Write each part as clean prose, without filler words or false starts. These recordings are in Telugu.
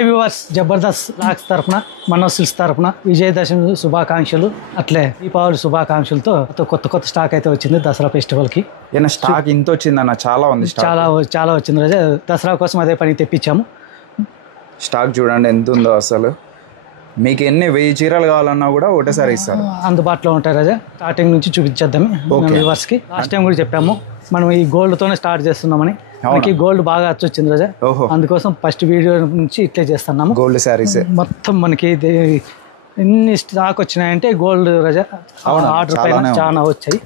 హాయ్ వ్యూవర్స్, జబర్దస్త్ లాక్స్ తరఫున మనోసిల్స్ తరఫున విజయదశమి శుభాకాంక్షలు, అట్లే దీపావళి శుభాకాంక్షలతో కొత్త స్టాక్ అయితే వచ్చింది దసరా ఫెస్టివల్కి. స్టాక్ ఇంత వచ్చిందన్న, చాలా ఉంది, చాలా వచ్చింది రాజా. దసరా కోసం అదే పని తెప్పించాము. స్టాక్ చూడండి ఎంత ఉందో అసలు. మీకు ఎన్ని 1000 చీరలు కావాలన్నా కూడా ఒకటేసారి ఇస్తారు, అందుబాటులో ఉంటాయి రాజా. స్టార్టింగ్ నుంచి చూపించేద్దాం వ్యూవర్స్కి. లాస్ట్ టైం కూడా చెప్పాము మనం ఈ గోల్డ్తోనే స్టార్ట్ చేస్తున్నామని. మనకి గోల్డ్ బాగా వచ్చింది రాజా, అందుకోసం ఫస్ట్ వీడియో నుంచి ఇట్లే చేస్తున్నాము. గోల్డ్ శారీస్ మొత్తం మనకి ఎన్ని స్టాక్ వచ్చినాయంటే గోల్డ్ రాజా ఆర్డర్ పైన చాలా వచ్చాయి.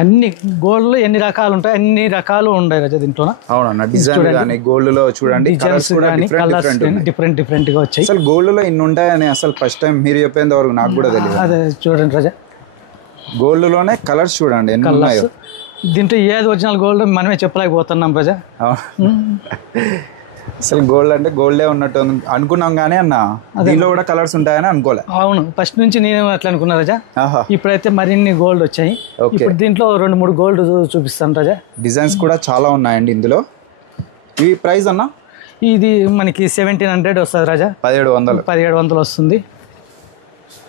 అన్ని గోల్డ్ లో ఎన్ని రకాలు ఉంటాయి, అన్ని రకాలు ఉన్నాయి రాజా దీంట్లో. అవునన్నా, డిజైన్ గానీ గోల్డ్ లో చూడండి, డిజైన్స్ కానీ కలర్స్ డిఫరెంట్ గా వచ్చాయి. అసలు గోల్డ్ లో ఇన్ని ఉంటాయని అసలు ఫస్ట్ టైం మీరు చెప్పేంత వరకు నాకు కూడా తెలియదు. అదే చూడండి రాజా, గోల్డ్ లోనే కలర్స్ చూడండి ఎన్ని ఉన్నాయో. దీంట్లో ఏది ఒరిజినల్ గోల్డ్ మనమే చెప్పలేకపోతున్నాం రాజా. అసలు గోల్డ్ అంటే గోల్డే ఉన్నట్టు అనుకున్నాం కానీ అన్న, దీనిలో కూడా కలర్స్ ఉంటాయని అనుకోలే. అవును, ఫస్ట్ నుంచి నేను అట్లా అనుకున్నా రాజా. ఇప్పుడైతే మరిన్ని గోల్డ్ వచ్చాయి. ఇప్పుడు దీంట్లో 2-3 గోల్డ్ చూపిస్తాను రాజా. డిజైన్స్ కూడా చాలా ఉన్నాయండి ఇందులో. ఈ ప్రైస్ అన్న, ఇది మనకి 1700 వస్తుంది రాజా. 1700 వస్తుంది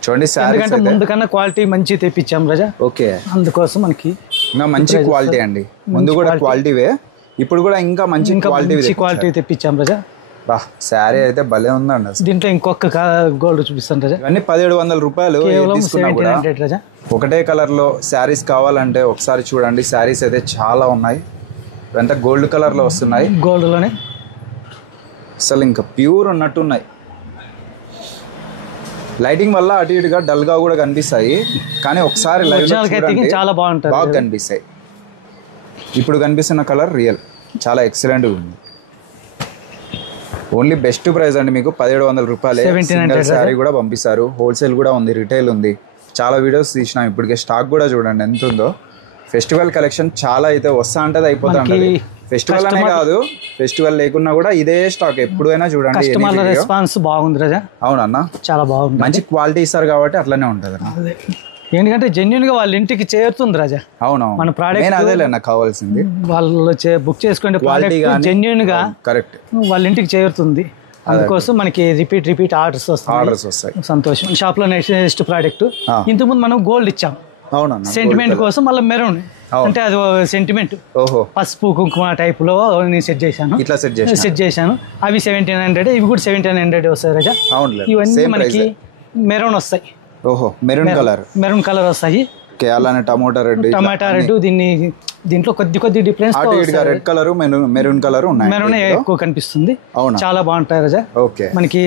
చూడండి. ఎందుకంటే ముందు కన్నా క్వాలిటీ మంచి తెప్పించాం రాజా. ఓకే, అందుకోసం మనకి ఇంకా మంచి క్వాలిటీ అండి. ముందు కూడా క్వాలిటీవే, ఇప్పుడు కూడా ఇంకా మంచి క్వాలిటీ తెప్పించాం రాజా. శారీ అయితే భలే ఉందండి. దీంట్లో ఇంకొక గోల్డ్ చూపిస్తాను రాజా. ఇవన్నీ 1700 రూపాయలు. రాజా ఒకటే కలర్ లో శారీస్ కావాలంటే ఒకసారి చూడండి. శారీస్ అయితే చాలా ఉన్నాయి, ఇవంతా గోల్డ్ కలర్ లో వస్తున్నాయి. గోల్డ్ లోనే అసలు ఇంకా ప్యూర్ ఉన్నట్టున్నాయి. లైటింగ్ వల్ల అటు ఇటుగా డల్ గా కూడా కనిపిస్తాయి, కానీ ఒకసారి చాలా బాగా కనిపిస్తాయి. ఇప్పుడు కనిపిస్తున్న కలర్ రియల్, చాలా ఎక్సలెంట్ గా ఉంది. ఓన్లీ బెస్ట్ ప్రైస్ అండి, మీకు 1700 రూపాయలే. శారీ కూడా పంపిస్తారు, హోల్సేల్ కూడా ఉంది, రిటైల్ ఉంది. చాలా వీడియోస్ తీసినాం ఇప్పటికే. స్టాక్ కూడా చూడండి ఎంత ఉందో. ఫెస్టివల్ కలెక్షన్ చాలా అయితే వస్తా ఉంటది, అయిపోతా ఉంటది. ఫెస్టివల్ అనే కాదు, ఫెస్టివల్ లేకున్నా కూడా ఇదే స్టాక్ ఎప్పుడైనా చూడండి. రెస్పాన్స్ బాగుంది రాజా. అవునన్నా, చాలా బాగుంది. మంచి క్వాలిటీ ఇస్తారు కాబట్టి అట్లనే ఉంటది. ఎందుకంటే జెన్యున్ గా వాళ్ళ ఇంటికి చేరుతుంది రాజా. అవును, మన ప్రాడక్ట్ అదే నాకు కావాల్సింది. వాళ్ళు బుక్ చేసుకుంటే జెన్యున్ గా కరెక్ట్ వాళ్ళ ఇంటికి చేరుతుంది. అందుకోసం మనకి రిపీట్ ఆర్డర్స్ వస్తాయి. సంతోషం. షాప్ లో నెక్స్ట్ ప్రోడక్ట్ ఇంతకుముందు మనం గోల్డ్ ఇచ్చాం సెంటిమెంట్ కోసం, మళ్ళీ మెరూన్ అంటే అది సెంటిమెంట్ పసుపు కుంకుమ టైప్ లో నేను సెట్ చేశాను. అవి 1700, ఇవి కూడా 1700 వస్తాయి రాజా. ఇవన్నీ మనకి మెరూన్ వస్తాయి. మెరూన్ కలర్ వస్తాయి. టమాటా రెడ్. దీంట్లో కొద్ది difference red colour maroon colour maroon ఎక్కువ కనిపిస్తుంది. చాలా బాగుంటాయి రాజా. మనకి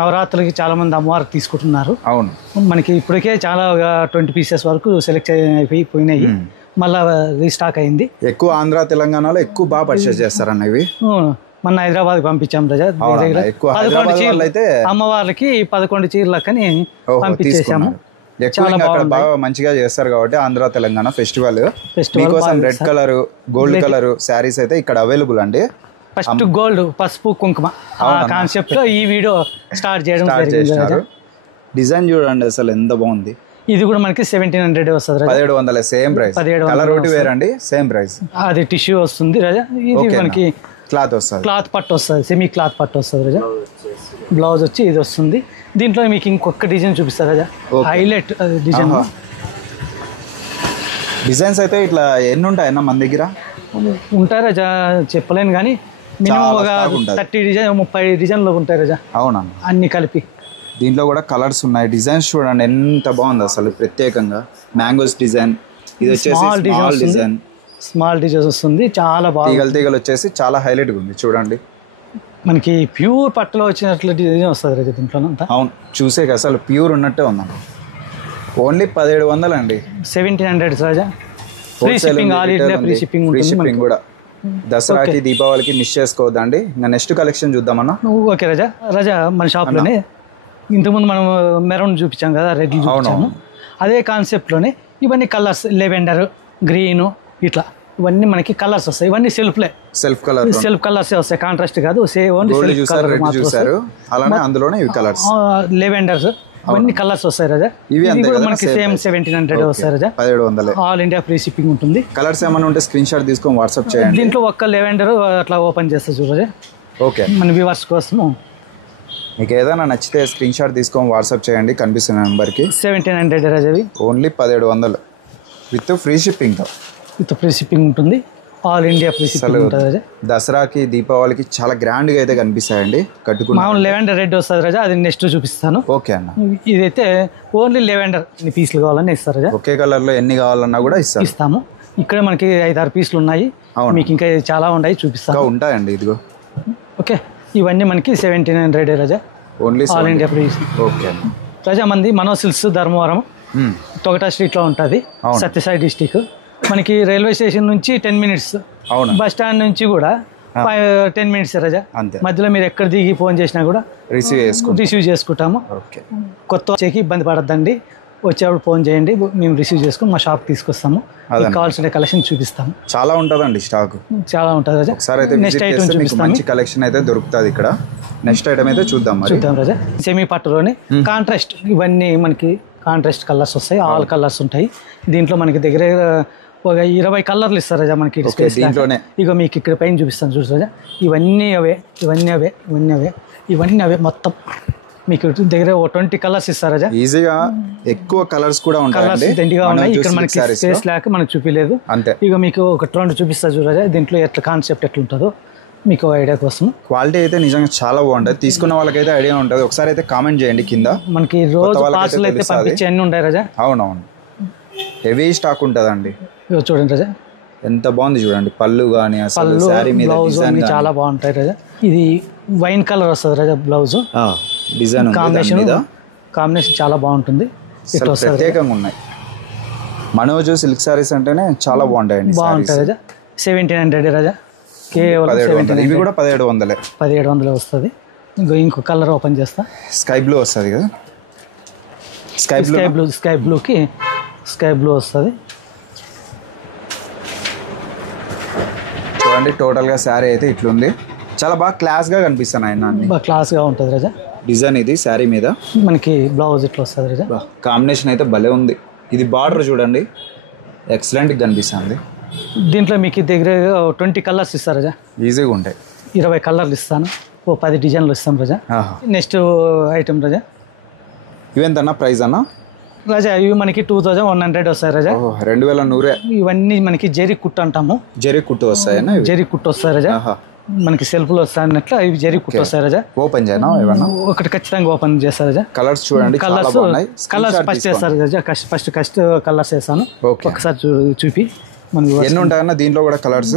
నవరాత్రులకి చాలా మంది అమ్మవారికి తీసుకుంటున్నారు. అవును, మనకి ఇప్పటికే చాలా 20 పీసెస్ వరకు సెలెక్ట్ అయిపోయినాయి. మళ్ళా రీస్టాక్ అయింది. ఎక్కువ ఆంధ్ర తెలంగాణలో ఎక్కువ బాగా పర్చేస్ చేస్తారన్న ఇవి. మన హైదరాబాద్ పంపించాం రాజా. 11 చీరలు అయితే అమ్మవారికి 11 చీరలకని పంపించేసాము. బాగా మంచిగా చేస్తారు కాబట్టి ఆంధ్ర తెలంగాణ ఫెస్టివల్ కోసం red colour gold colour saris అయితే ఇక్కడ అవైలబుల్ అండి. ఫస్ట్ గోల్డ్ పసుపు కుంకుమ కాన్సెప్ట్ లో ఈ వీడియో స్టార్ట్ చేశారు. డిజైన్ చూడండి అసలు ఎంత బాగుంది. ఇది కూడా మనకి 1700 వస్తుంది. 1700 సేమ్ ప్రైస్. కలర్ ఒకటి వేరండి, సేమ్ ప్రైస్. అది టిష్యూ వస్తుంది రాజా. ఇది మనకి క్లాత్ వస్తుంది, క్లాత్ పట్టు వస్తుంది, సెమీ క్లాత్ పట్టు వస్తుంది రాజా. బ్లౌజ్ వచ్చి ఇది వస్తుంది. దీంట్లో మీకు ఇంకొక డిజైన్ చూపిస్తారు రాజా, హైలైట్ డిజైన్స్ అయితే ఇట్లా ఎన్ని ఉంటాయన్న మన దగ్గర? ఉంటాయి రాజా, చెప్పలేను కానీ మినిమం ఒక 30 డిజైన్లు ఉంటాయి రాజా. అవునా, అన్ని కలిపి. దీంట్లో కూడా కలర్స్ ఉన్నాయి. డిజైన్స్ చూడండి ఎంత బాగుంది అసలు. ప్రత్యేకంగా మ్యాంగోస్ డిజైన్, ఇది వచ్చేసి స్మాల్ డిజైన్ వస్తుంది. చాలా బాగా తీగలు వచ్చేసి చాలా హైలైట్ గా ఉంది చూడండి. మనకి ప్యూర్ పట్టులో వచ్చినట్లు డిజైన్ వస్తుంది రాజా దీంట్లో. అవును, చూసే అసలు ప్యూర్ ఉన్నట్టే ఉందండి. ఓన్లీ 1700 అండి. 1700 రాజా. Free shipping, all India free shipping కూడా. దసరాకి దీపావళికి మిస్ చేసుకోవద్దండి. ఇంకా నెక్స్ట్ కలెక్షన్ చూద్దామన్నా. ఓకే రాజా, మన షాప్ లోనే ఇంతకుముందు మనం మెరూన్ చూపించాం కదా, రెడ్ చూపించాము. అదే కాన్సెప్ట్ లోనే ఇవన్నీ కలర్స్, లెవెండర్, గ్రీన్, ఇట్లా ఇవన్నీ మనకి కలర్స్ వస్తాయి. ఇవన్నీ సెల్ఫ్ కలర్స్ వస్తాయి, కాంట్రాస్ట్ కాదు. లెవెండర్స్ ఇవన్నీ కలర్స్ వస్తాయి రాజా. ఇవి కూడా మనకి సేమ్ 1700 వస్తాయి రాజా. 1700 ఆల్ ఇండియా ఫ్రీ షిప్పింగ్ ఉంటుంది. కలర్స్ ఏమైనా ఉంటే స్క్రీన్ షాట్ తీసుకొని వాట్సాప్ చేయండి. దీంట్లో ఒక్క లెవెండర్ అట్లా ఓపెన్ చేస్తా చూడరా. ఓకే, మన వ్యూవర్స్ కోసము. మీకు ఏదైనా నచ్చితే స్క్రీన్ షాట్ తీసుకొని వాట్సాప్ చేయండి కనిపిస్తున్న నెంబర్కి. 1700 రజవి, ఓన్లీ 1700 విత్ ఫ్రీ షిప్పింగ్తో. విత్ ఫ్రీ షిప్పింగ్ ఉంటుంది, ఆల్ ఇండియా ఫ్రీ షిప్పింగ్ ఉంటుంది రజా. దసరాకి దీపావళికి చాలా గ్రాండ్గా అయితే కనిపిస్తాయండి కట్టుకుని. మామూలు లెవెండర్ రెడ్ వస్తుంది రజా, అది నెక్స్ట్ చూపిస్తాను. ఓకే అన్న, ఇదైతే ఓన్లీ లెవెండర్ ఎన్ని పీసులు కావాలని ఇస్తారు రజా. ఒకే కలర్లో ఎన్ని కావాలన్నా కూడా ఇస్తాము. ఇక్కడ మనకి 5-6 పీసులు ఉన్నాయి, మీకు ఇంకా చాలా ఉన్నాయి చూపిస్తాను. ఉంటాయండి ఇదిగో. ఓకే, ఇవన్నీ మనకి 1700 రజా, only all India free. Okay రజా మంది మనోసిల్స్ ధర్మవరం తొగటా స్ట్రీట్లో ఉంటుంది, సత్యసాయి డిస్టిక్. మనకి రైల్వే స్టేషన్ నుంచి 10 minutes, బస్ స్టాండ్ నుంచి కూడా 10 minutes రజా. మధ్యలో మీరు ఎక్కడ దిగి ఫోన్ చేసినా కూడా రిసీవ్ చేసుకుంటాము. కొత్త వచ్చేకి ఇబ్బంది పడద్దండి, వచ్చేప్పుడు ఫోన్ చేయండి, మేము రిసీవ్ చేసుకుని మా షాప్ తీసుకొస్తాము, కావాల్సిన కలెక్షన్ చూపిస్తాము. చాలా ఉంటుందండి స్టాక్, చాలా ఉంటుంది రజా. నెక్స్ట్ ఐటమ్ చూపిస్తాము, మంచి కలెక్షన్ అయితే దొరుకుతుంది ఇక్కడ. నెక్స్ట్ ఐటమ్ అయితే చూద్దాం రజా. సెమీ పట్టులోని కాంట్రాస్ట్, ఇవన్నీ మనకి కాంట్రాస్ట్ కలర్స్ వస్తాయి, ఆల్ కలర్స్ ఉంటాయి దీంట్లో. మనకి దగ్గర ఒక 20 కలర్లు ఇస్తారు రజా మనకి దీంట్లోనే. ఇక మీకు ఇక్కడ పైన చూపిస్తాను చూసి రజా, ఇవన్నీ అవే, ఇవన్నీ అవే, ఇవన్నీ అవే, ఇవన్నీ అవే మొత్తం. మీకు దగ్గర 20 కలర్స్ ఇస్తారు రజా. ఈజీగా ఎక్కువ కలర్స్ కూడా ఉంటాయి, కలర్స్ దండిగా ఉన్నాయి. ఇక్కడ మనకి స్పేస్ లేక మనకు చూపించలేదు. ఇక మీకు ఒక 2 చూపిస్తా చూడరా, దీంట్లో ఎట్లా కాన్సెప్ట్ ఎట్లా ఉంటుందో మీకు ఐడియా కోసం. క్వాలిటీ అయితే నిజంగా చాలా బాగుంటుంది, తీసుకున్న వాళ్ళకైతే ఐడియా ఉంటుంది. ఒకసారి అయితే కామెంట్ చేయండి కింద. మనకి రోజు పార్సల్ అయితే పంపించే అన్ని ఉంటాయి రజా. అవునవును, హెవీ స్టాక్ ఉంటుందండి. చూడండి రజా, ఎంత బాగుంది చూడండి, పళ్ళు కానీ అసలు శారీ మీద డిజైన్ చాలా బాగుంటాయి రజా. ఇది వైన్ కలర్ వస్తుంది రజా, బ్లౌజ్ డిజైన్ కాంబినేషన్ చాలా బాగుంటుంది, ప్రత్యేకంగా ఉన్నాయి. మనోజ్ సిల్క్ సారీస్ అంటేనే చాలా బాగుంటాయండి, బాగుంటాయి రజా. 1700 రజా, కేవలం 1700. ఇవి కూడా 1700 వస్తుంది. ఇంకో కలర్ ఓపెన్ చేస్తా, స్కై బ్లూ వస్తుంది కదా, స్కై బ్లూకి స్కై బ్లూ వస్తుంది. చూడండి టోటల్ గా శారీ అయితే ఇట్లుంది, చాలా బాగా క్లాస్ గా కనిపిస్తున్నాయి, బాగా క్లాస్ గా ఉంటుంది రజా. డిజైన్ ఇది శారీ మీద మనకి బ్లౌజ్ ఇట్లా వస్తుంది రజా. కాంబినేషన్ అయితే భలే ఉంది. ఇది బార్డర్ చూడండి ఎక్సలెంట్ కనిపిస్తుంది. దీంట్లో మీకు దగ్గర 20 కలర్స్ ఇస్తారు రజా, ఈజీగా ఉంటాయి. 20 కలర్లు ఇస్తాను, 10 డిజైన్లు ఇస్తాం రజా. నెక్స్ట్ ఐటమ్ రజా, ఇవెంతన్నా ప్రైస్ అన్నా రజా? ఇవి మనకి 2100 వస్తాయి రజా. 2100. ఇవన్నీ మనకి జరీ కుట్టు అంటాము, జరీ కుట్టు వస్తాయన్నా? జరీ కుట్టు వస్తాయి రజా, మనకి సెల్ఫ్ లో వస్తాయి అన్నట్లు ఇవి జరీ కుట్టు వస్తాయి రజా. ఓపెన్ చేయనా ఏమన్నా? ఒకటి ఖచ్చితంగా ఓపెన్ చేస్తారు రజా. కలర్స్ చూడండి, కలర్స్ ఫస్ట్ చేస్తారు రజా, ఫస్ట్ కలర్స్ వేస్తాను, ఒకసారి చూపి. ఎన్ని ఉంటాయన్నా దీంట్లో కూడా కలర్స్?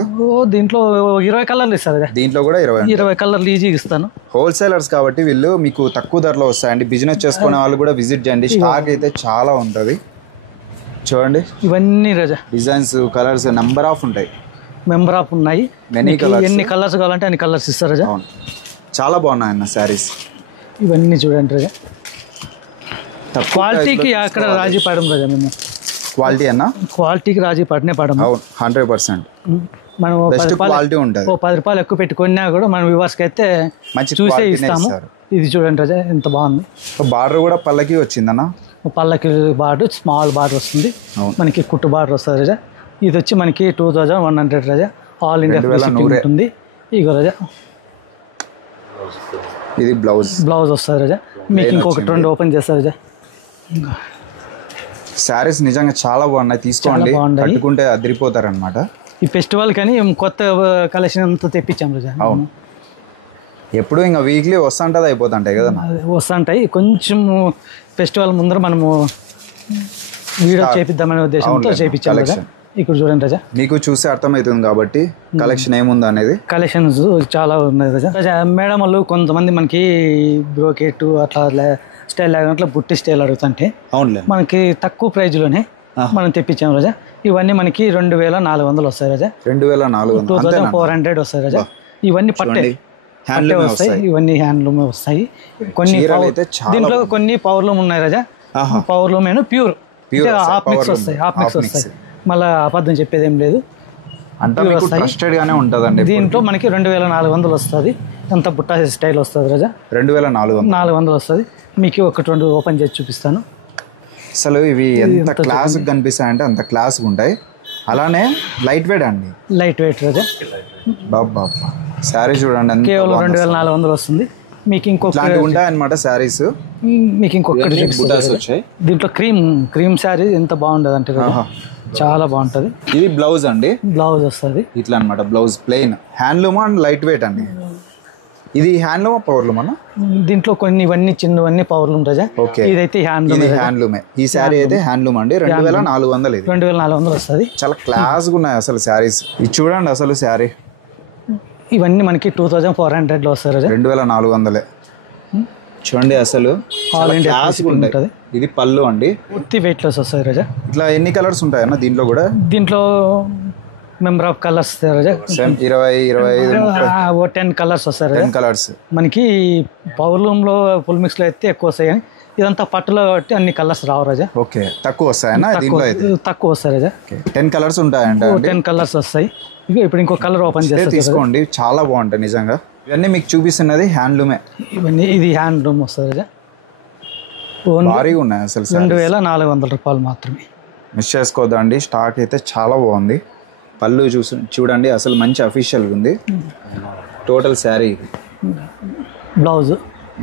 దీంట్లో 20 కలర్లు ఇస్తారు రజా. దీంట్లో కూడా 20 కలర్లు ఈజీగా ఇస్తాను. హోల్సేలర్స్ కాబట్టి వీళ్ళు మీకు తక్కువ ధరలో వస్తాయండి. బిజినెస్ చేసుకునే వాళ్ళు కూడా విజిట్ చేయండి, స్టాక్ అయితే చాలా ఉంటుంది. చూడండి ఇవన్నీ రజా, డిజైన్స్ కలర్స్ నెంబర్ ఆఫ్ ఉంటాయి, ఉన్నాయి. ఎన్ని కలర్స్ కావాలంటే అన్ని కలర్స్ ఇస్తారు రజా. చాలా బాగున్నాయి అన్న శారీస్. ఇవన్నీ చూడండి రజా, క్వాలిటీకి అక్కడ రాజీ పడడం రజా. మేము క్వాలిటీ అన్న, క్వాలిటీకి రాజీ పడనే పడము. 100%. మనం క్వాలిటీ ఉంటుంది. 10 రూపాయలు ఎక్కువ పెట్టుకున్నా కూడా మన వ్యూవర్స్కి అయితే చూసే ఇస్తాము. ఇది చూడండి రజా, ఎంత బాగుంది. బార్డర్ కూడా పల్లకి వచ్చిందన్న, పల్లకి బార్డర్, స్మాల్ బార్డర్ వస్తుంది మనకి, కుట్టు బార్డర్ వస్తుంది రజా. ఇది వచ్చి మనకి 2100 రజా, ఆల్ ఇండియా ఉంటుంది. ఇగో రజా, ఇది బ్లౌజ్ వస్తుంది రజా. మీకు ఇంకొకటి 2 ఓపెన్ చేస్తారు రజా. శారీస్ నిజంగా చాలా బాగున్నాయి, తీసుకోండి, కట్టుకుంటే అదిరిపోతారు అనమాట. ఈ ఫెస్టివల్ కానీ కొత్త కలెక్షన్ అంతా తెప్పించాం రజా. అవును, ఎప్పుడు ఇంకా వీక్లీ వస్తుంటది అయిపోతుంటాయి కదా, వస్తుంటాయి. కొంచెం ఫెస్టివల్ ముందర మనము వీడియో చేపిద్దామనే ఉద్దేశంతో చేపించాం రజా. ఇక్కడ చూడండి రజా, మీకు చూస్తే అర్థమవుతుంది కాబట్టి కలెక్షన్ ఏముంది అనేది. కలెక్షన్స్ చాలా ఉన్నాయి రజా. మేడం వాళ్ళు కొంతమంది మనకి బ్రోకెట్ అట్లా స్టైల్ అట్లా బుట్టి స్టైల్ అడుగుతుంటే మనకి తక్కువ ప్రైజ్లోనే మనం తెప్పించాం రజా. ఇవన్నీ మనకి 2400 వస్తాయి రజా. 2400 వస్తాయి రజా. ఇవన్నీ పట్టే వస్తాయి, ఇవన్నీ హ్యాండ్లూమ్ వస్తాయి. కొన్ని దీంట్లో కొన్ని పవర్లూమ్ ఉన్నాయి రజా. పవర్లూమ్ ప్యూర్ హాఫ్ మిక్స్ వస్తాయి, మళ్ళీ అబద్ధం చెప్పేది ఏం లేదు. దీంట్లో మనకి 2400 వస్తుంది. ఎంత బుట్టా స్టైల్ వస్తుంది రజా, 2400 వస్తుంది. మీకు ఒకటి 2 ఓపెన్ చేసి చూపిస్తాను. అసలు ఇవి ఎంత క్లాస్ కనిపిస్తాయి అంటే అంత క్లాస్ ఉంటాయి. అలానే లైట్ వెయిట్ అండి, లైట్ వెయిట్ రజా. బాబా శారీ చూడండి కేవలం 2400 వస్తుంది. మీకు ఇంకొక ఉంటాయి అనమాట శారీస్. మీకు ఇంకొకటి వచ్చాయి దీంట్లో క్రీమ్ శారీ ఎంత బాగుంటది అంటే చాలా బాగుంటది. ఇది బ్లౌజ్ అండి, బ్లౌజ్ వస్తుంది ఇట్లా అనమాట. Blouse plain handloom and light weight అండి. ఇది హ్యాండ్లూమ్ పవర్లూమ్ అన్న? దీంట్లో కొన్ని ఇవన్నీ చిన్నవన్నీ పవర్లూమ్ రజా. ఇదైతే హ్యాండ్లూమే. ఈ శారీ అయితే హ్యాండ్లూమ్ అండి. 2400. 2400 వస్తుంది. చాలా క్లాస్ గా ఉన్నాయి అసలు శారీస్. ఇది చూడండి అసలు శారీ. ఇవన్నీ మనకి 2400 లో వస్తాయి రజా. 2400 చూడండి అసలు ఉంటుంది. ఇది పళ్ళు అండి, పూర్తి వెయిట్ లెస్ వస్తాయి రజా. ఇట్లా ఎన్ని కలర్స్ ఉంటాయన్న దీంట్లో కూడా? దీంట్లో మెంబర్ ఆఫ్ కలర్స్ రజా 20 10 కలర్స్ వస్తాయి. 10 కలర్స్ మనకి పవర్లూమ్ లో ఫుల్ మిక్స్ లో అయితే ఎక్కువ వస్తాయి. ఇదంతా పట్టులో కాబట్టి అన్ని కలర్స్ రావు రజా. ఓకే, తక్కువ వస్తాయన్నా దీంట్లో అయితే? తక్కువ వస్తాయి రజా. 10 కలర్స్ ఉంటాయంట. 10 కలర్స్ వస్తాయి. ఇప్పుడు ఇంకో కలర్ ఓపెన్ చేస్తే తీసుకోండి, చాలా బాగుంటాయి నిజంగా. ఇవన్నీ మీకు చూపిస్తున్నది హ్యాండ్లూమే. ఇవన్నీ ఇది హ్యాండ్లూమ్ వస్తుంది రజా. భారీగా ఉన్నాయి అసలు. 2400 రూపాయలు మాత్రమే. మిస్ చేసుకోవద్దండి, స్టాక్ అయితే చాలా బాగుంది. పళ్ళు చూడండి అసలు మంచి అఫీషియల్గా ఉంది. Total sari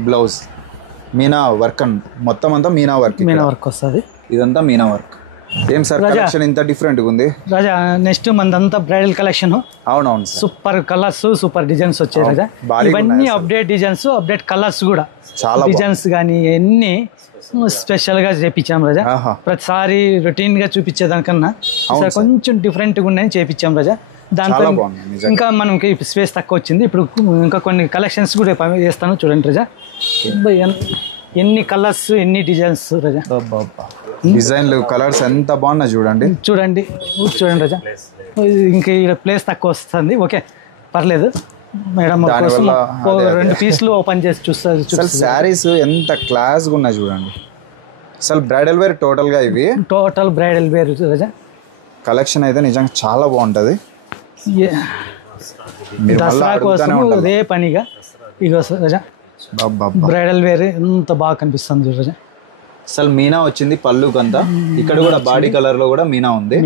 blouse meena work మొత్తం అంతా మీనా వర్క్ వస్తుంది. ఇదంతా మీనా వర్క్. ఏం సార్ కలెక్షన్ ఇంత డిఫరెంట్ గా ఉంది రాజా? నెక్స్ట్ మనదంతా బ్రైడల్ కలెక్షన్. అవునవును, సూపర్ కలర్స్, సూపర్ డిజైన్స్ వచ్చాయి రాజా. ఇవన్నీ అప్డేట్ డిజైన్స్, అప్డేట్ కలర్స్ కూడా. చాలా డిజైన్స్ కానీ ఎన్ని స్పెషల్ గా చేపించాం రాజా. ప్రతిసారి రొటీన్ గా చూపించేదానికన్నా కొంచెం డిఫరెంట్ గా ఉన్నాయని చేపించాం రాజా. దాంట్లో ఇంకా మనకి స్పేస్ తక్కువ వచ్చింది. ఇప్పుడు ఇంకా కొన్ని కలెక్షన్స్ కూడా చేస్తాను చూడండి రాజా. ఎన్ని కలర్స్, ఎన్ని డిజైన్స్ రాజా. డిజైన్లు కలర్స్ ఎంత బాగున్నాయి చూడండి. చూడండి రాజా. ఇంకా ఇక్కడ ప్లేస్ తక్కువ వస్తుంది. ఓకే పర్లేదు మేడం, 2 పీస్లు ఓపెన్ చేసి చూస్తారు. శారీస్ ఎంత క్లాస్ గా ఉన్నాయి చూడండి. అసలు బ్రైడల్ వేర్ టోటల్ గా ఇవి. టోటల్ బ్రైడల్ వేర్ రాజా. కలెక్షన్ అయితే నిజంగా చాలా బాగుంటది. దసరా కోసం అదే పనిగా ఇగో రాజా బ్రైడల్ వేర్ ఎంత బాగా కనిపిస్తుంది చూడు రాజా. అసలు మీనా వచ్చింది పళ్ళుకంతా. ఇక్కడ కూడా బాడీ కలర్ లో కూడా మీనా ఉంది.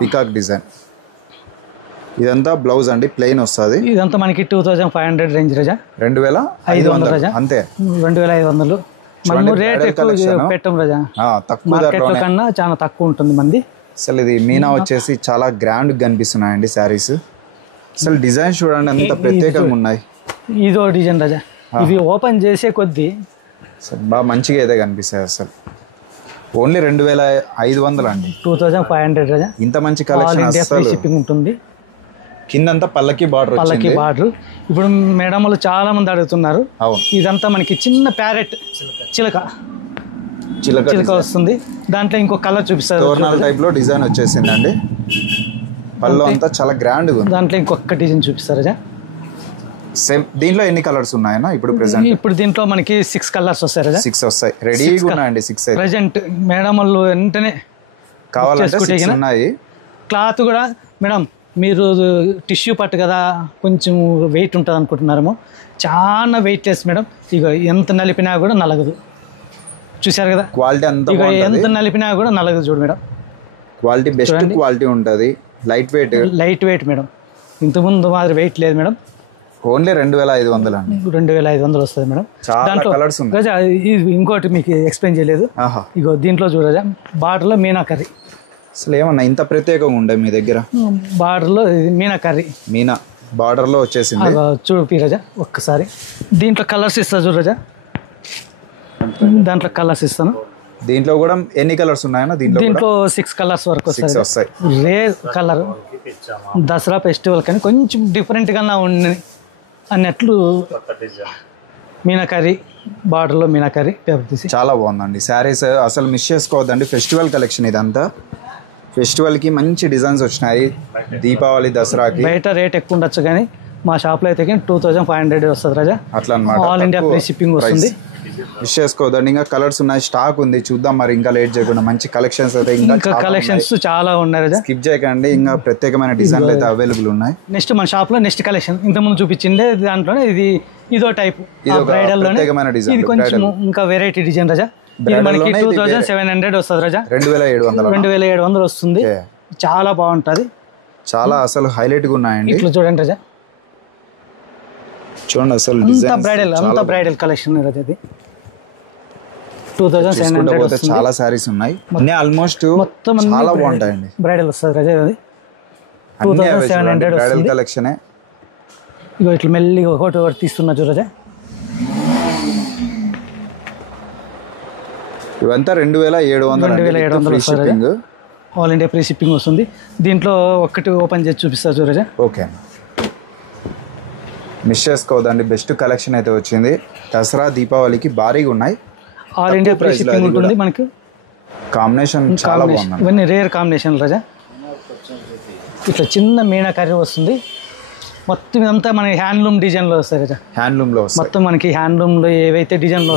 Peacock design. ఇదంతా బ్లౌజ్ అండి, ప్లెయిన్ వస్తుంది. ఇదంతా మనకి 2500 రేంజ్ రాజా. 2500 రాజా, అంతే. 2500 మనము రేట్ ఎక్కువ పెట్టం రాజా. మార్కెట్ లో కన్నా చాలా తక్కువ ఉంటుంది మంది. అసలు ఇది మీనా వచ్చేసి చాలా గ్రాండ్ కనిపిస్తున్నాయండి శారీస్. అసలు డిజైన్ చూడండి ఎంత ప్రత్యేకంగా ఉన్నాయి. ఇదో డిజైన్ రాజా. ఇవి ఓపెన్ చేసే కొద్దీ బాగా మంచిగా అయితే కనిపిస్తాయి. అసలు ఓన్లీ 2500 అండి. 2500 రాజా. ఇంత మంచి కలెక్షన్ షిప్పింగ్ ఉంటుంది. కిందంతా పల్లకి బార్డర్. ఇప్పుడు మేడములు చాలా మంది అడుగుతున్నారు. ఇదంతా మనకి చిన్న ప్యారెట్ చిలక వస్తుంది. దాంట్లో ఇంకో కలర్ చూపిస్తారు. తోరణాల టైప్ లో డిజైన్ వచ్చేసిందండి. పళ్ళు అంతా చాలా గ్రాండ్ ఉంది. దాంట్లో ఇంకొక డిజైన్ చూపిస్తారు రాజా. సేమ్ దీంట్లో ఎన్ని కలర్స్ ఉన్నాయన్నా ఇప్పుడు ప్రెసెంట్? ఇప్పుడు దీంట్లో మనకి 6 కలర్స్ వస్తాయి రాజా. 6 వస్తాయి, రెడీగా ఉన్నాయండి. 6 ప్రెసెంట్ మేడం వాళ్ళు వెంటనే కావాలంటే 6 ఉన్నాయి. క్లాత్ కూడా మేడం మీరు టిష్యూ పట్టు కదా కొంచెం వెయిట్ ఉంటుంది అనుకుంటున్నారేమో. చాలా వెయిట్ లెస్ మేడం. ఇక ఎంత నలిపినా కూడా నలగదు. చూసారు కదా క్వాలిటీ అంతా. ఇక ఎంత నలిపినా కూడా నలగదు చూడు మేడం. క్వాలిటీ బెస్ట్ క్వాలిటీ ఉంటుంది. Light weight madam. ఇంతకుముందు మాదిరి వెయిట్ లేదు మేడం. ఓన్లీ 2500 అండి. 2500 వస్తుంది మేడం. దాంట్లో కలర్స్ ఉన్నాయి. ఇంకోటి మీకు ఎక్స్ప్లెయిన్ చేయలేదు. ఇగో దీంట్లో చూడజా బార్డర్లో మీనా కర్రీ. అసలు ఏమన్నా ఇంత ప్రత్యేకంగా ఉండే మీ దగ్గర? బార్డర్లో మీనా కర్రీ, మీనా బార్డర్లో వచ్చేసింది. చూడు రాజా ఒక్కసారి. దీంట్లో కలర్స్ ఇస్తా చూడు రాజా. దాంట్లో కలర్స్ ఇస్తాను. దీంట్లో కూడా ఎన్ని కలర్స్ ఉన్నాయన్నా? దీంట్లో 6 కలర్స్ వరకు వస్తాయి. రేర్ కలర్ దసరా ఫెస్టివల్ కానీ కొంచెం డిఫరెంట్గా ఉంది అన్నట్లు మీనాకరీ బార్డర్లో మీనాకరీ పేపర్ తీసి చాలా బాగుందండి. శారీస్ అసలు మిస్ చేసుకోవద్దండి. ఫెస్టివల్ కలెక్షన్ ఇదంతా. ఫెస్టివల్కి మంచి డిజైన్స్ వచ్చినాయి. దీపావళి దసరాకి బయట రేట్ ఎక్కువ ఉండొచ్చు కానీ మా షాప్లో అయితే 2500 వస్తుంది రాజా. అట్లా అన్నమాట. ఆల్ ఇండియా ఫ్రీ షిప్పింగ్ వస్తుంది. మిస్ చేసుకోవద్దండి. ఇంకా కలర్స్ ఉన్నాయి, స్టాక్ ఉంది. చూద్దాం మరి ఇంకా లేట్ చేయకుండా. మంచి కలెక్షన్స్ అయితే ఇంకా కలెక్షన్స్ చాలా ఉన్నాయి రాజా. స్కిప్ చేయకండి. ఇంకా ప్రత్యేకమైన డిజైన్లు అయితే అవైలబుల్ ఉన్నాయి. నెక్స్ట్ మన షాప్ లో నెక్స్ట్ కలెక్షన్ ఇంతకుముందు చూపించిందే దాంట్లోనే ఇదో టైప్ బ్రైడల్ లోనే ఇది కొంచెం ఇంకా వెరైటీ డిజైన్ రాజా. ఇది మనకి 2700 వస్తుంది రాజా. 2700 వస్తుంది. చాలా బాగుంటది. చాలా అసలు హైలైట్ గా ఉన్నాయండి. ఇట్లా చూడండి రాజా. చూడండి అసలు అంతా బ్రైడల్ కలెక్షన్ అది 2700 చాలా సారీస్ ఉన్నాయి ఆల్మోస్ట్ మొత్తం చాలా బాగుంటాయండి. బ్రైడల్ వస్తుంది రజా అది 2700 బ్రైడల్ కలెక్షనే. ఇగో ఇట్లా మెల్లిగా ఒకటి తీస్తున్నా చూడజా. ఇవంతా 2700 shipping, all India free shipping వస్తుంది. దీంట్లో ఒకటి ఓపెన్ చేసి చూపిస్తా చూడజా. ఓకే, మిస్ చేసుకోవద్దండి. బెస్ట్ కలెక్షన్ అయితే వచ్చింది. దసరా దీపావళికి భారీగా ఉన్నాయి. ఆల్ ఇండియా ఫ్రీ షిప్పింగ్ ఉంటుంది. మనకు కాంబినేషన్ చాలా బాగుంది. ఇవన్నీ రేర్ కాంబినేషన్ రజా. ఇట్లా చిన్న మీనాకారి వస్తుంది. మొత్తం ఇదంతా మన హ్యాండ్లూమ్ డిజైన్ లో వస్తాయి రజా. హ్యాండ్లూమ్ లో మొత్తం మనకి హ్యాండ్లూమ్ లో ఏవైతే డిజైన్లు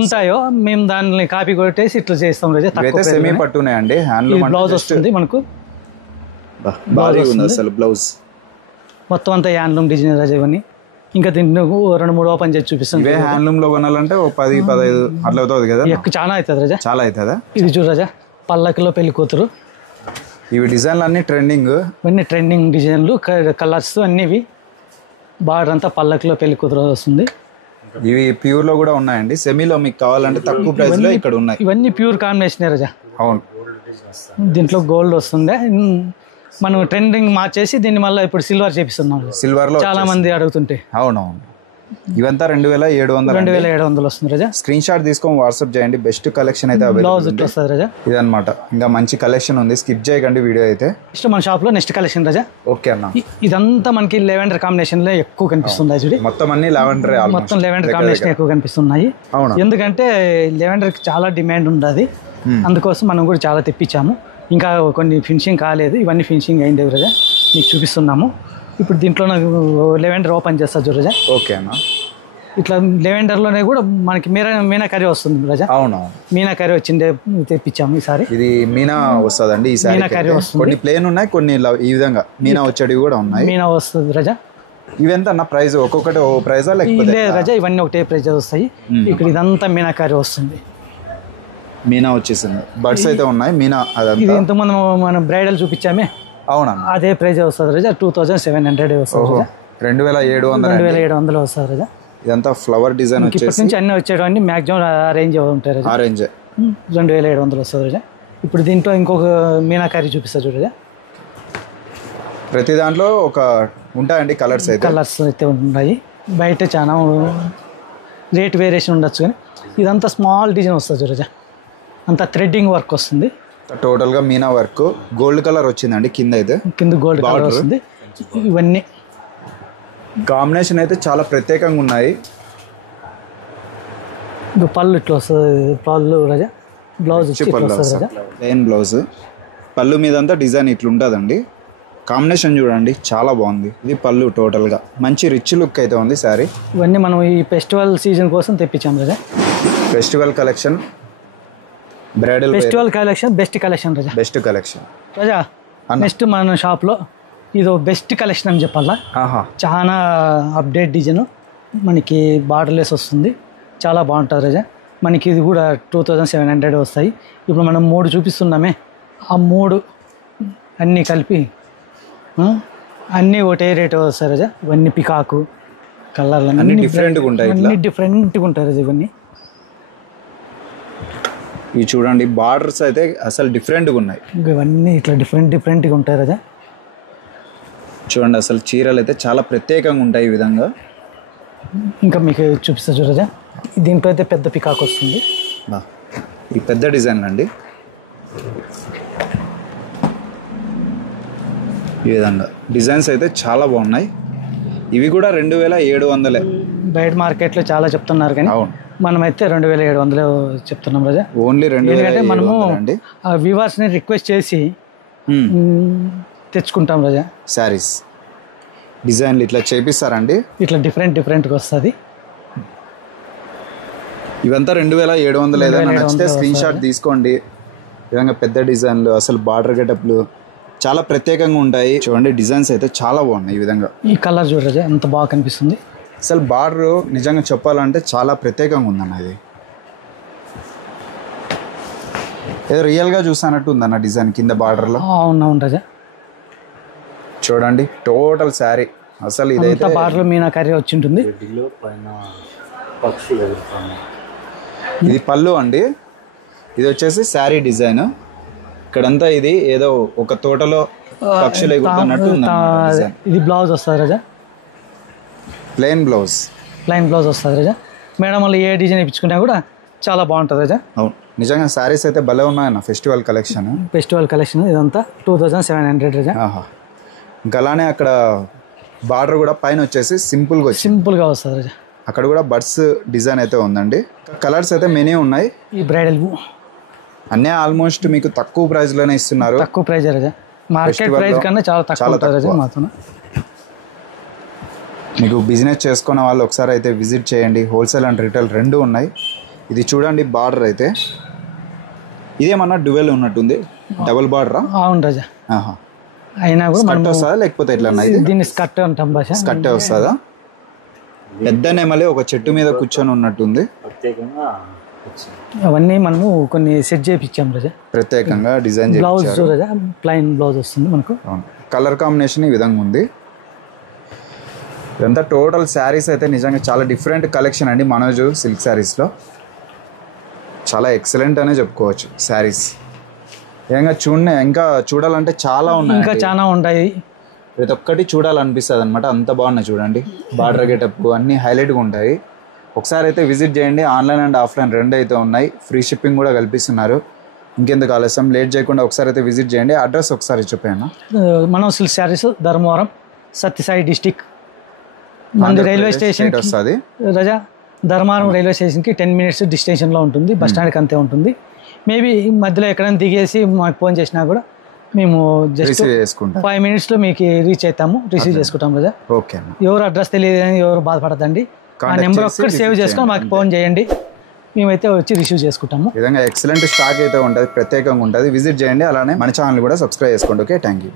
ఉంటాయో మేము దాన్ని కాపీ కొట్టేసి ఇట్లా చేస్తాం రజా. సెమీ పట్టున్నాయండి. హ్యాండ్లూమ్ బ్లౌజ్ వస్తుంది మనకు. బ్లౌజ్ మొత్తం అంతా హ్యాండ్లూమ్ డిజైన్ రజా. ఇవన్నీ ఇంకా దీన్ని 2-3 ఓపెన్ చేసి చూపిస్తాం. హ్యాండ్లూమ్ లో కొనాలంటే 10-15 అట్లా అవుతుంది కదా. చాలా అవుతుంది రజా. చాలా అవుతుందా? ఇది చూడు రజా, పల్లకిలో పెళ్లి కూతురు. ఇవి డిజైన్లు అన్ని ట్రెండింగ్. ఇవన్నీ ట్రెండింగ్ డిజైన్లు, కలర్స్ అన్నివి. బార్డర్ అంతా పల్లకిలో పెళ్లి కూతురు వస్తుంది. ఇవి ప్యూర్ లో కూడా ఉన్నాయండి. సెమీలో మీకు కావాలంటే తక్కువ ప్రైస్ లో ఇక్కడ ఉన్నాయి. ఇవన్నీ ప్యూర్ కాంబినేషన్ రజా. అవును, దీంట్లో గోల్డ్ వస్తుంది. మనం ట్రెండింగ్ మార్చేసి దీన్ని మళ్ళీ ఇప్పుడు సిల్వర్ చేపిస్తున్నాం. సిల్వర్ లో చాలా మంది అడుగుతుంటే. అవునవును. ఇవంతా 2700 వస్తుంది రజా. స్క్రీన్ షాట్ తీసుకొని వాట్సాప్ చేయండి. బెస్ట్ కలెక్షన్ అయితే బ్లౌజ్ వస్తుంది రజా. ఇదన్నమాట. ఇంకా మంచి కలెక్షన్ ఉంది, స్కిప్ చేయకండి వీడియో అయితే. నెక్స్ట్ మన షాప్ లో నెక్స్ట్ కలెక్షన్ రజా. ఓకే అన్న. ఇదంతా మనకి లెవెండర్ కాంబినేషన్ లో ఎక్కువ కనిపిస్తుంది చూడండి. మొత్తం అన్ని లెవెండర్, మొత్తం లెవెండర్ కాంబినేషన్ ఎక్కువ కనిపిస్తున్నాయి. ఎందుకంటే లెవెండర్ కి చాలా డిమాండ్ ఉండదు. అందుకోసం మనం కూడా చాలా తెప్పించాము. ఇంకా కొన్ని ఫినిషింగ్ కాలేదు, ఇవన్నీ ఫినిషింగ్ అయింది రజా. మీకు చూపిస్తున్నాము. ఇప్పుడు దీంట్లో నాకు లెవెండర్ ఓపెన్ చేస్తా చూడజా. ఓకే అన్న. ఇట్లా లెవెండర్లోనే కూడా మనకి మీనాకరీ వస్తుంది రజా. అవును, మీనాకరీ వచ్చిందే తెప్పించాము ఈసారి. ఇది మీనా వస్తుందండి ఈసారి. మీనాకరీ వస్తుంది. కొన్ని ప్లేన్ ఉన్నాయి, కొన్ని ఈ విధంగా మీనా వచ్చేవి కూడా ఉన్నాయి. మీనా వస్తుంది రజా. ఇవెంత అన్న ప్రైస్? ఒక్కొక్కటి ఓ ప్రైజా లేకపోతే? లేదు రజా, ఇవన్నీ ఒకటే ప్రైజ్ వస్తాయి. ఇక్కడ ఇదంతా మీనాకరీ వస్తుంది. మీనా వచ్చేసింది. బర్డ్స్ అయితే ఉన్నాయి. మీనా ఇది ఇంతకుముందు మనం బ్రైడల్ చూపించామే. అవునా, అదే ప్రైజ్ వస్తుంది రజా. 2700 వస్తుంది. 2700 వస్తుంది రజా. ఇదంతా ఫ్లవర్ డిజైన్ ఇప్పటి నుంచి అన్ని వచ్చేటవన్నీ మ్యాక్సిమం అరేంజ్ ఉంటాయి రజా. 2700 వస్తుంది రజా. ఇప్పుడు దీంట్లో ఇంకొక మీనాకారి చూపిస్తా చూడజా. ప్రతి దాంట్లో ఒక ఉంటాయండి కలర్స్ అయితే ఉన్నాయి. బయట చాలా రేట్ వేరియేషన్ ఉండొచ్చు, కానీ ఇదంతా స్మాల్ డిజైన్ వస్తుంది చూడజా. అంతా థ్రెడ్డింగ్ వర్క్ వస్తుంది. టోటల్ గా మీనా వర్క్. గోల్డ్ కలర్ వచ్చిందండి కింద. అయితే కింద గోల్డ్ కలర్ వస్తుంది. ఇవన్నీ కాంబినేషన్ అయితే చాలా ప్రత్యేకంగా ఉన్నాయి. పళ్ళు ఇట్లా వస్తుంది. పళ్ళు రజా. Blouse plain blouse. పళ్ళు మీద అంతా డిజైన్ ఇట్లా ఉంటుందండి. కాంబినేషన్ చూడండి చాలా బాగుంది. ఇది పళ్ళు టోటల్ గా మంచి రిచ్ లుక్ అయితే ఉంది సారీ. ఇవన్నీ మనం ఈ ఫెస్టివల్ సీజన్ కోసం తెప్పించాం రజా. Festival collection, bridal festival collection, best collection రజా. బెస్ట్ కలెక్షన్ రజా. నెక్స్ట్ మన షాప్లో ఇది బెస్ట్ కలెక్షన్ అని చెప్పాలా. చాలా అప్డేట్ డిజైన్, మనకి బార్డర్లెస్ వస్తుంది. చాలా బాగుంటుంది రజా. మనకి ఇది కూడా 2700 వస్తాయి. ఇప్పుడు మనం 3 చూపిస్తున్నామే. ఆ 3 అన్నీ కలిపి అన్నీ ఒకటే రేట్ వస్తాయి రజా. ఇవన్నీ పికాకు కలర్లు అన్నీ డిఫరెంట్గా ఉంటాయి. అన్నీ డిఫరెంట్గా ఉంటాయి రజా. ఇవన్నీ ఇవి చూడండి, బార్డర్స్ అయితే అసలు డిఫరెంట్గా ఉన్నాయి. ఇవన్నీ ఇట్లా డిఫరెంట్గా ఉంటాయి రజా. చూడండి, అసలు చీరలు అయితే చాలా ప్రత్యేకంగా ఉంటాయి ఈ విధంగా. ఇంకా మీకు చూపిస్తా చూడజా. దీంట్లో అయితే పెద్ద పికాక్ వస్తుంది. ఈ పెద్ద డిజైన్ అండి. ఈ విధంగా డిజైన్స్ అయితే చాలా బాగున్నాయి. ఇవి కూడా 2700. బయట మార్కెట్లో చాలా చెప్తున్నారు, కానీ మనమైతే 2700 చెప్తున్నాం రజా. ఓన్లీ 2700. మనము వ్యూవర్స్ని రిక్వెస్ట్ చేసి తెచ్చుకుంటాం రజా. శారీస్ డిజైన్లు ఇట్లా చేపిస్తారండి. ఇట్లా డిఫరెంట్గా వస్తుంది. ఇవంతా 2700. ఏదైనా నచ్చితే స్క్రీన్ షాట్ తీసుకోండి. విధంగా పెద్ద డిజైన్లు, అసలు బార్డర్ గెటప్లు చాలా ప్రత్యేకంగా ఉంటాయి. చూడండి, డిజైన్స్ అయితే చాలా బాగున్నాయి. ఈ విధంగా ఈ కలర్ చూడరా ఎంత బాగా కనిపిస్తుంది. అసలు బార్డర్ నిజంగా చెప్పాలంటే చాలా ప్రత్యేకంగా ఉందన్న. ఇది ఏదో రియల్గా చూసానట్టు ఉందన్న డిజైన్ కింద బార్డర్లో. అవునవును రజా. చూడండి, టోటల్ శారీ అసలు ఇదైతే బార్డర్ మీనాకరీ వచ్చి ఉంటుంది. ఇది పళ్ళు అండి. ఇది వచ్చేసి శారీ డిజైన్. ఇక్కడంతా ఇది ఏదో ఒక తోటలో పక్షులు ఎగురుతున్నట్టు ఉంది. ఇది బ్లౌజ్ వస్తుంది రాజా, ప్లెయిన్ బ్లౌజ్ వస్తుంది రాజా. మేడం వాళ్ళు ఏ డిజైన్ ఇప్పించుకున్నా కూడా చాలా బాగుంటుంది రాజా. అవును, నిజంగా శారీస్ అయితే భలే ఉన్నాయన్న. ఫెస్టివల్ కలెక్షన్ ఇదంతా 2700 రాజా. ఇంకా అలానే అక్కడ బార్డర్ కూడా పైన వచ్చేసి సింపుల్గా వస్తుంది రాజా. అక్కడ కూడా బర్డ్స్ డిజైన్ అయితే ఉందండి. కలర్స్ అయితే మెనీ ఉన్నాయి. ఈ బ్రైడల్ అన్నీ ఆల్మోస్ట్ మీకు తక్కువ ప్రైస్లోనే ఇస్తున్నారు. తక్కువ ప్రైస్ రాజా, మార్కెట్ ప్రైస్ కన్నా చాలా తక్కువ. మీకు బిజినెస్ చేసుకున్న వాళ్ళు ఒకసారి అయితే విజిట్ చేయండి. హోల్సేల్ అండ్ రిటైల్ రెండు ఉన్నాయి. ఇది చూడండి బార్డర్ అయితే ఇదేమన్నా డ్యూయల్ ఉన్నట్టుంది. డబుల్ బార్డరా? అవును రాజా. అయినా కూడా స్కర్ట్ వస్తుందా లేకపోతే ఎట్లా? దీన్ని స్కర్ట్ అంటాం భాష. స్కర్టే వస్తుందా? పెద్ద నెమలి ఒక చెట్టు మీద కూర్చొని ఉన్నట్టుంది. అవన్నీ మనము కొన్ని సెట్ చేయించాం రాజా, ప్రత్యేకంగా డిజైన్. బ్లౌజ్ రాజా ప్లెయిన్ బ్లౌజ్ వస్తుంది మనకు. కలర్ కాంబినేషన్ ఈ విధంగా ఉంది. ఇదంతా టోటల్ శారీస్ అయితే నిజంగా చాలా డిఫరెంట్ కలెక్షన్ అండి. మనోజ్ సిల్క్ శారీస్లో చాలా ఎక్సలెంట్ అనే చెప్పుకోవచ్చు. శారీస్ ఇంకా చూడాలంటే చాలా ఉన్నాయి, ఇంకా చాలా ఉంటాయి. ప్రతి ఒక్కటి చూడాలనిపిస్తుంది అనమాట. అంత బాగున్నాయి చూడండి. బార్డర్ గెటప్ అన్నీ హైలైట్గా ఉంటాయి. ఒకసారి అయితే విజిట్ చేయండి. ఆన్లైన్ అండ్ ఆఫ్లైన్ రెండు అయితే ఉన్నాయి. ఫ్రీ షిప్పింగ్ కూడా కల్పిస్తున్నారు. ఇంకెందుకు ఆలస్యం, లేట్ చేయకుండా ఒకసారి అయితే విజిట్ చేయండి. అడ్రస్ ఒకసారి చెప్పాను. మనం సిల్క్ శారీస్ ధర్మవరం సత్యసాయి డిస్టిక్, మన రైల్వే స్టేషన్ వస్తుంది రజా. ధర్మవరం రైల్వే స్టేషన్కి 10 minutes డిస్టెన్షన్లో ఉంటుంది. బస్ స్టాండ్కి అంతే ఉంటుంది. మేబీ మధ్యలో ఎక్కడైనా దిగేసి మాకు ఫోన్ చేసినా కూడా మేము జస్ట్ 5 minutesలో మీకు రీచ్ అవుతాము, రిసీవ్ చేసుకుంటాం రజా. ఓకే, ఎవరు అడ్రస్ తెలియదని ఎవరు బాధపడద్దండి. ఆ నెంబర్ ఒక్కటి సేవ్ చేసుకొని మాకు ఫోన్ చేయండి, మేమైతే వచ్చి రిసీవ్ చేసుకుంటాము. విధంగా ఎక్సలెంట్ స్టాక్ అయితే ఉంటుంది, ప్రత్యేకంగా ఉంటుంది. విజిట్ చేయండి. అలానే మన ఛానల్ కూడా సబ్స్క్రైబ్ చేసుకోండి. Okay, thank you.